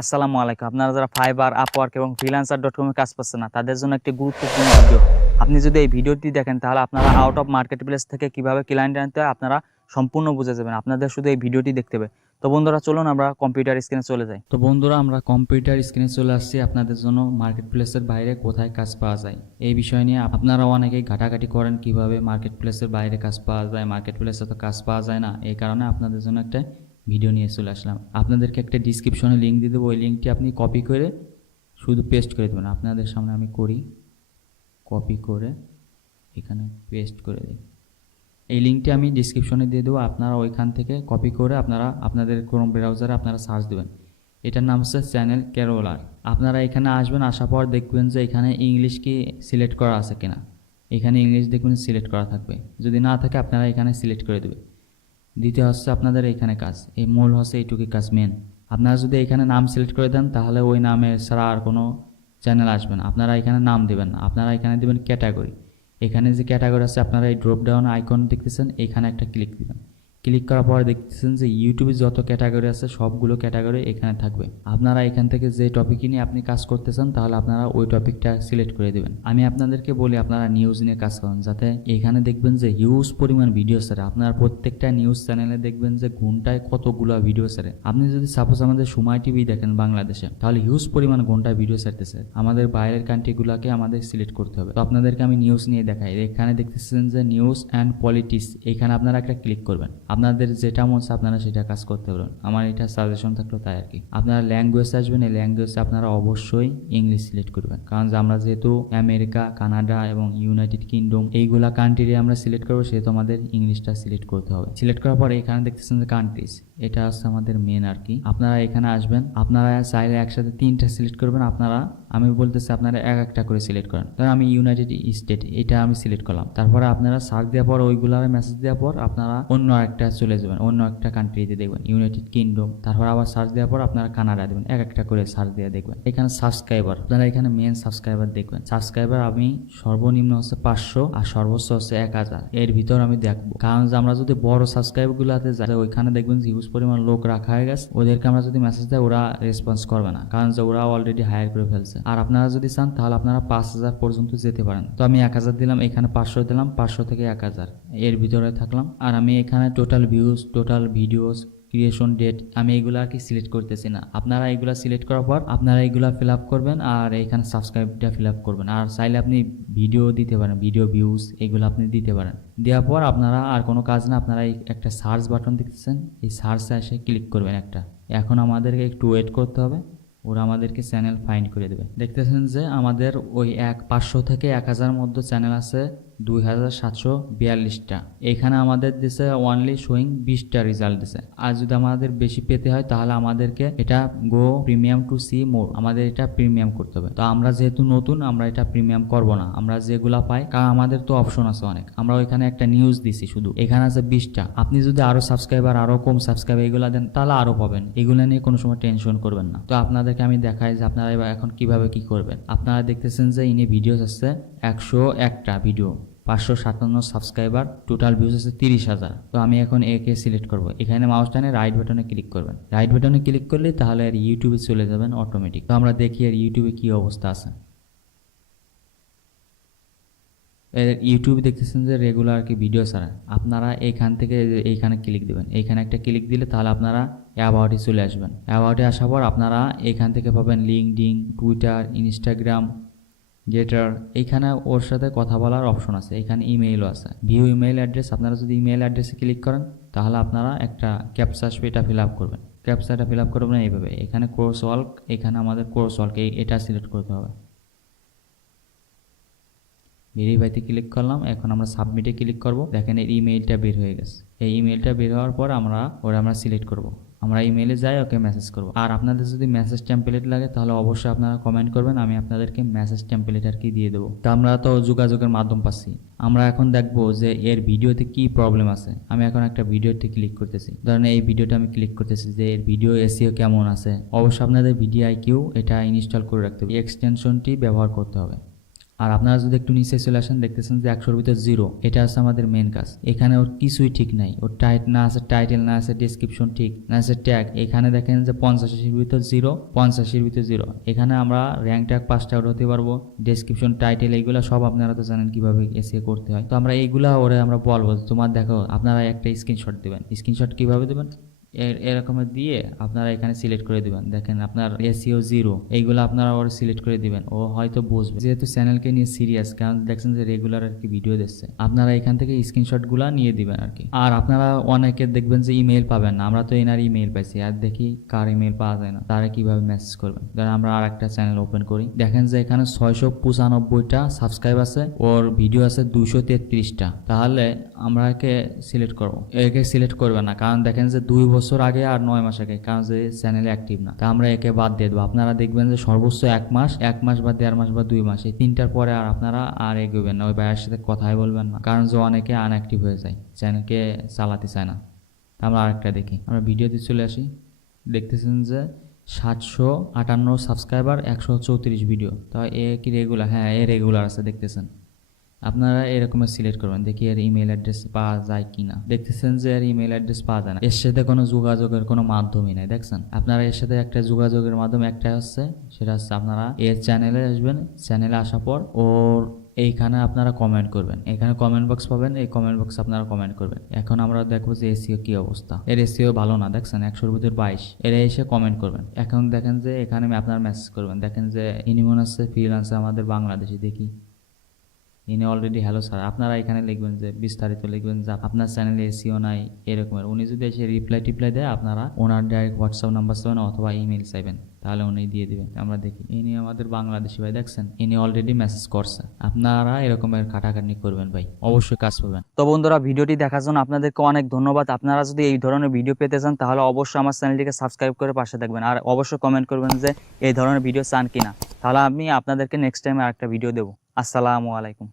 আসসালামু আলাইকুম। আপনারা যারা ফাইবার, আপওয়ার্ক এবং ফ্রিল্যান্সার.com এ কাজ পাচ্ছেন না, তাদের জন্য একটি গুরুত্বপূর্ণ ভিডিও। আপনি যদি এই ভিডিওটি দেখেন তাহলে আপনারা আউট অফ মার্কেট প্লেস থেকে কিভাবে ক্লায়েন্ট আনতে হয় আপনারা সম্পূর্ণ বুঝে যাবেন। আপনাদের শুধু এই ভিডিওটি দেখতে হবে। তো বন্ধুরা চলুন আমরা কম্পিউটার স্ক্রিনে চলে যাই। তো বন্ধুরা আমরা কম্পিউটার স্ক্রিনে চলে আসছি আপনাদের জন্য মার্কেট প্লেসের বাইরে কোথায় কাজ পাওয়া যায় এই বিষয় নিয়ে আপনারা অনেকেই ঘাটাঘাটি করেন কিভাবে মার্কেট প্লেসের বাইরে কাজ পাওয়া যায়। মার্কেট প্লেসে তো কাজ পাওয়া যায় না, এই কারণে আপনাদের জন্য একটা ভিডিও নিয়ে চলে আসলাম। আপনাদেরকে একটা ডিসক্রিপশনে লিঙ্ক দিয়ে দেবো, ওই লিঙ্কটি আপনি কপি করে শুধু পেস্ট করে দেবেন। আপনাদের সামনে আমি করি, কপি করে এখানে পেস্ট করে দিই। এই লিঙ্কটি আমি ডিসক্রিপশনে দিয়ে দেবো, আপনারা ওইখান থেকে কপি করে আপনারা আপনাদের ক্রোম ব্রাউজারে আপনারা সার্চ দেবেন। এটার নাম হচ্ছে চ্যানেল ক্যারোলার। আপনারা এখানে আসবেন, আসার পর দেখবেন যে এখানে ইংলিশ কি সিলেক্ট করা আছে কিনা। এখানে ইংলিশ দেখবেন সিলেক্ট করা থাকবে, যদি না থাকে আপনারা এখানে সিলেক্ট করে দেবেন। দ্বিতীয় হচ্ছে আপনাদের এইখানে কাজ, এই মূল হচ্ছে এইটুকুই কাজ মেন। আপনারা যদি এখানে নাম সিলেক্ট করে দেন তাহলে ওই নামে ছাড়া আর কোনো চ্যানেল আসবে না। আপনারা এখানে নাম দেবেন না, আপনারা এখানে দেবেন ক্যাটাগরি। এখানে যে ক্যাটাগরি আছে আপনারা এই ড্রপ ডাউন আইকন দেখতেছেন, এখানে একটা ক্লিক দিবেন। ক্লিক করার পর দেখতেছেন যে ইউটিউবে যত ক্যাটাগরি আছে সবগুলো ক্যাটাগরি এখানে থাকবে। আপনারা এখান থেকে যে টপিক নিয়ে আপনি কাজ করতেছেন তাহলে আপনারা ওই টপিকটা সিলেক্ট করে দেবেন। আমি আপনাদেরকে বলি আপনারা নিউজ নিয়ে কাজ করেন, যাতে এখানে দেখবেন যে হিউজ পরিমাণ ভিডিও ছাড়ে। আপনার প্রত্যেকটা নিউজ চ্যানেলে দেখবেন যে ঘন্টায় কতগুলো ভিডিও ছাড়ে। আপনি যদি সাপোজ আমাদের সময় টিভি দেখেন বাংলাদেশে, তাহলে হিউজ পরিমাণ ঘন্টায় ভিডিও ছাড়তেছে। আমাদের বাইরের কান্ট্রিগুলোকে আমাদের সিলেক্ট করতে হবে। তো আপনাদেরকে আমি নিউজ নিয়ে দেখাই। এখানে দেখতেছেন যে নিউজ অ্যান্ড পলিটিক্স, এখানে আপনারা একটা ক্লিক করবেন। আপনাদের যেটা মন চায় আপনারা সেটা কাজ করতে পারবেন। আমার এটা সাজেশন থাকলো তাই আর কি। আপনারা ল্যাঙ্গুয়েজ আসবেন, এই ল্যাঙ্গুয়েজে আপনারা অবশ্যই ইংলিশ সিলেক্ট করবেন, কারণ যে আমরা যেহেতু আমেরিকা, কানাডা এবং ইউনাইটেড কিংডম এইগুলা কান্ট্রি আমরা সিলেক্ট করবো, সেহেতু আমাদের ইংলিশটা সিলেক্ট করতে হবে। সিলেক্ট করার পর এখানে দেখতেছেন যে কান্ট্রিজ, এটা হচ্ছে আমাদের মেন আর কি। আপনারা এখানে আসবেন, আপনারা চাইলে একসাথে 3টা সিলেক্ট করবেন। আপনারা আমি বলতেছি আপনারা একটা করে সিলেক্ট করেন। ধরেন আমি ইউনাইটেড স্টেট এটা আমি সিলেক্ট করলাম। তারপরে আপনারা সার্চ দেওয়ার পর ওইগুলার মেসেজ দেওয়ার পর আপনারা অন্য একটা চলে যাবেন, অন্য একটা কান্ট্রিতে দেখবেন ইউনাইটেড কিংডম। তারপর আবার সার্চ দেওয়ার পর আপনারা কানাডা দেবেন, একটা করে সার্চ দিয়ে দেখবেন। এখানে সাবস্ক্রাইবার, আপনারা এখানে মেন সাবস্ক্রাইবার দেখবেন। সাবস্ক্রাইবার আমি সর্বনিম্ন হচ্ছে 500 আর সর্বোচ্চ হচ্ছে 1000, এর ভিতর আমি দেখবো। কারণ যে আমরা যদি বড় সাবস্ক্রাইবার গুলাতে যাই ওইখানে দেখবেন যে হিউজ পরিমাণ লোক রাখা হয়ে গেছে, ওদেরকে আমরা যদি মেসেজ দেয় ওরা রেসপন্স করবে না, কারণ যে ওরা অলরেডি হায়ার করে ফেলছে। আর আপনারা যদি চান তাহলে আপনারা 5000 পর্যন্ত যেতে পারেন। তো আমি 1000 দিলাম, এখানে 500 দিলাম, 500 থেকে 1000 এর ভিতরে থাকলাম। আর আমি এখানে total views, total videos, creation date আমি এগুলো আর কি সিলেক্ট করতেছি না। আপনারা এগুলা সিলেক্ট করার পর আপনারা এগুলা ফিল আপ করবেন আর এখানে সাবস্ক্রাইবটা ফিল আপ করবেন। আর চাইলে আপনি ভিডিও দিতে পারেন, ভিডিও ভিউজ এগুলো আপনি দিতে পারেন। দেওয়ার পর আপনারা আর কোনো কাজ না, আপনারা একটা সার্চ বাটন দেখতেছেন, এই সার্চে এসে ক্লিক করবেন একটা। এখন আমাদেরকে একটু ওয়েট করতে হবে, ওরা আমাদেরকে চ্যানেল ফাইন্ড করে দেবে। দেখতেছেন যে আমাদের ওই 500 থেকে 1000 মধ্যে চ্যানেল আছে 2742টা। এখানে আমাদের দিছে অনলি শোয়িং 20টা রেজাল্ট দিছে। আর যদি আমাদের বেশি পেতে হয় তাহলে আমাদেরকে এটা গো প্রিমিয়াম টু সি মোর, আমাদের এটা প্রিমিয়াম করতে হবে। তো আমরা যেহেতু নতুন আমরা এটা প্রিমিয়াম করব না, আমরা যেগুলা পাই, কারণ আমাদের তো অপশন আছে অনেক। আমরা ওইখানে একটা নিউজ দিছি শুধু, এখানে আছে 20টা। আপনি যদি আরো সাবস্ক্রাইবার, আরো কম সাবস্ক্রাইবার এগুলা দেন তাহলে আরো পাবেন। এগুলা নিয়ে কোনো সময় টেনশন করবেন না। তো আপনাদেরকে আমি দেখাই যে আপনারা এবার এখন কিভাবে কি করবেন। আপনারা দেখতেছেন যে ইনি ভিডিওস আছে 101টা ভিডিও, 557 সাবস্ক্রাইবার, টোটাল ভিউজ আছে 30,000। তো আমি এখন একে সিলেক্ট করব। এখানে মাউস টানে রাইট বাটনে ক্লিক করবেন। রাইট বাটনে ক্লিক করলে তাহলে আর ইউটিউবে চলে যাবেন অটোমেটিক। তো আমরা দেখি আর ইউটিউবে কি অবস্থা আছে। ইউটিউবে দেখতেছেন যে রেগুলার আর কি ভিডিও ছাড়া। আপনারা এইখান থেকে এইখানে ক্লিক দিবেন, এইখানে একটা ক্লিক দিলে তাহলে আপনারা অ্যাবাউটে চলে আসবেন। অ্যাবাউটে আসার পর আপনারা এখান থেকে পাবেন লিঙ্কডইন, টুইটার, ইনস্টাগ্রাম, গেটার। এইখানে ওর সাথে কথা বলার অপশন আছে, এখানে ইমেইলও আছে, ভিউ ইমেইল অ্যাড্রেস। আপনারা যদি ইমেইল অ্যাড্রেসে ক্লিক করেন তাহলে আপনারা একটা ক্যাপচা আসবে, এটা ফিল আপ করবেন। ক্যাপচাটা ফিল আপ করবেন এইভাবে। এখানে কোর্স ওয়ার্ক, এখানে আমাদের কোর্স ওয়ার্ক এটা সিলেক্ট করতে হবে। ভেরিফাইতে ক্লিক করলাম, এখন আমরা সাবমিটে ক্লিক করব। দেখেন এই ইমেইলটা বের হয়ে গেছে। এই ইমেইলটা বের হওয়ার পর আমরা সিলেক্ট করব। আমরা ইমেইলে যাই, ওকে মেসেজ করব। আর আপনাদের যদি মেসেজ টেমপ্লেট লাগে তাহলে অবশ্যই আপনারা কমেন্ট করবেন, আমি আপনাদেরকে মেসেজ টেমপ্লেট আর কি দিয়ে দেবো। তো আমরা তো যোগাযোগের মাধ্যম পাচ্ছি। আমরা এখন দেখব যে এর ভিডিওতে কি প্রবলেম আছে। আমি এখন একটা ভিডিওতে ক্লিক করতেছি, ধরেন এই ভিডিওটা আমি ক্লিক করতেছি যে এর ভিডিও এসইও কেমন আছে। অবশ্যই আপনাদের ভিডিও আইকিউ এটা ইনস্টল করে রাখতে হবে, এই এক্সটেনশনটি ব্যবহার করতে হবে। আর আপনারা যদি একটু নিচে চলে আসেন দেখতেছেন যে 100-র ভিতর 0, এটা হচ্ছে আমাদের মেন কাজ। এখানে ওর কিছুই ঠিক নাই, ওর না আছে টাইটেল, না আছে ডেসক্রিপশন ঠিক, না আছে ট্যাগ। এখানে দেখেন যে 85-র ভিতর 0, 85-র ভিতর 0। এখানে আমরা র্যাঙ্ক ট্যাগ 5টা উঠাতে পারবো, ডেসক্রিপশন টাইটেল এইগুলো সব আপনারা তো জানেন কিভাবে এসিও করতে হয়। তো আমরা এইগুলা ওরে আমরা বলবো তোমার দেখো, আপনারা একটা স্ক্রিনশট দিবেন। স্ক্রিনশট কিভাবে দেবেন, এরকম দিয়ে আপনারা এখানে সিলেক্ট করে দিবেন। দেখেন আপনার এসইও 0, এইগুলো আপনারা ওর সিলেক্ট করে দিবেন, ও হয়তো বুঝবে। যেহেতু চ্যানেলকে নিয়ে সিরিয়াস, কারণ দেখছেন যে রেগুলার আর কি ভিডিও দিচ্ছে, আপনারা এখান থেকে স্ক্রিনশটগুলো নিয়ে দিবেন আর কি। আর আপনারা অনেকে দেখবেন যে ইমেল পাবেন না, আমরা তো এনার ইমেল পাইছি, আর দেখি কার ইমেল পাওয়া যায় না, তারা কিভাবে মেসেজ করবেন। ধরেন আমরা আর একটা চ্যানেল ওপেন করি, দেখেন যে এখানে 695টা সাবস্ক্রাইব আছে, ওর ভিডিও আছে 233টা। তাহলে আমরা একে সিলেক্ট করবো, একে সিলেক্ট করবে না, কারণ দেখেন যে 2 বছর আগে আর 9 মাস আগে, কারণ যে চ্যানেলে অ্যাক্টিভ না। তা আমরা একে বাদ দিয়ে দেবো। আপনারা দেখবেন যে সর্বোচ্চ 1 মাস, 1 মাস বা 1.5 মাস বা 2 মাস, এই 3টার পরে আর আপনারা আর এগোবেন না, ওই ভাইয়ের সাথে কথাই বলবেন না, কারণ যে অনেকে আনঅ্যাক্টিভ হয়ে যায়, চ্যানেলকে চালাতে চায় না। তা আমরা আরেকটা দেখি, আমরা ভিডিওতে চলে আসি, দেখতেছেন যে 758 সাবস্ক্রাইবার, 134 ভিডিও। তো এ কি রেগুলার? হ্যাঁ, এ রেগুলার আছে দেখতেছেন। আপনারা এরকম সিলেক্ট করবেন, দেখি এর ইমেল অ্যাড্রেস পাওয়া যায় কিনা। দেখতেছেন যে এর ইমেল অ্যাড্রেস পাওয়া যায় না, এর সাথে কোনো যোগাযোগের কোনো মাধ্যমই নাই। দেখছেন আপনারা এর সাথে একটা যোগাযোগের মাধ্যম একটা হচ্ছে, সেটা হচ্ছে আপনারা এর চ্যানেলে আসবেন। চ্যানেলে আসার পর ওর এইখানে আপনারা কমেন্ট করবেন, এখানে কমেন্ট বক্স পাবেন, এই কমেন্ট বক্স আপনারা কমেন্ট করবেন। এখন আমরা দেখবো যে এসিও কি অবস্থা। এর এসিও ভালো না, দেখছেন 100-র ভিতর 22। এরা এসে কমেন্ট করবেন। এখন দেখেন যে এখানে আপনারা মেসেজ করবেন, দেখেন যে ইনিমন আছে ফ্রিল্যান্সার আমাদের বাংলাদেশি, দেখি ইনি অলরেডি হ্যালো স্যার। আপনারা এখানে লিখবেন যে বিস্তারিত লিখবেন যে আপনার চ্যানেলে এসিও নাই এরকমের। উনি যদি এসে রিপ্লাই দেয়, আপনারা ওনার ডাইরেক্ট হোয়াটসঅ্যাপ নাম্বার চাইবেন অথবা ইমেল চাইবেন, তাহলে উনি দিয়ে দিবেন। আমরা দেখি, ইনি আমাদের বাংলাদেশি ভাই, দেখছেন ইনি অলরেডি মেসেজ করছে। আপনারা এরকমের খাটাখাটনি করবেন ভাই, অবশ্যই কাজ পাবেন। তো বন্ধুরা, ভিডিওটি দেখার জন্য আপনাদেরকে অনেক ধন্যবাদ। আপনারা যদি এই ধরনের ভিডিও পেতে চান তাহলে অবশ্যই আমার চ্যানেলটিকে সাবস্ক্রাইব করে পাশে থাকবেন, আর অবশ্যই কমেন্ট করবেন যে এই ধরনের ভিডিও চান কিনা, তাহলে আমি আপনাদেরকে নেক্সট টাইমে আরেকটা ভিডিও দেবো। আসসালামু আলাইকুম।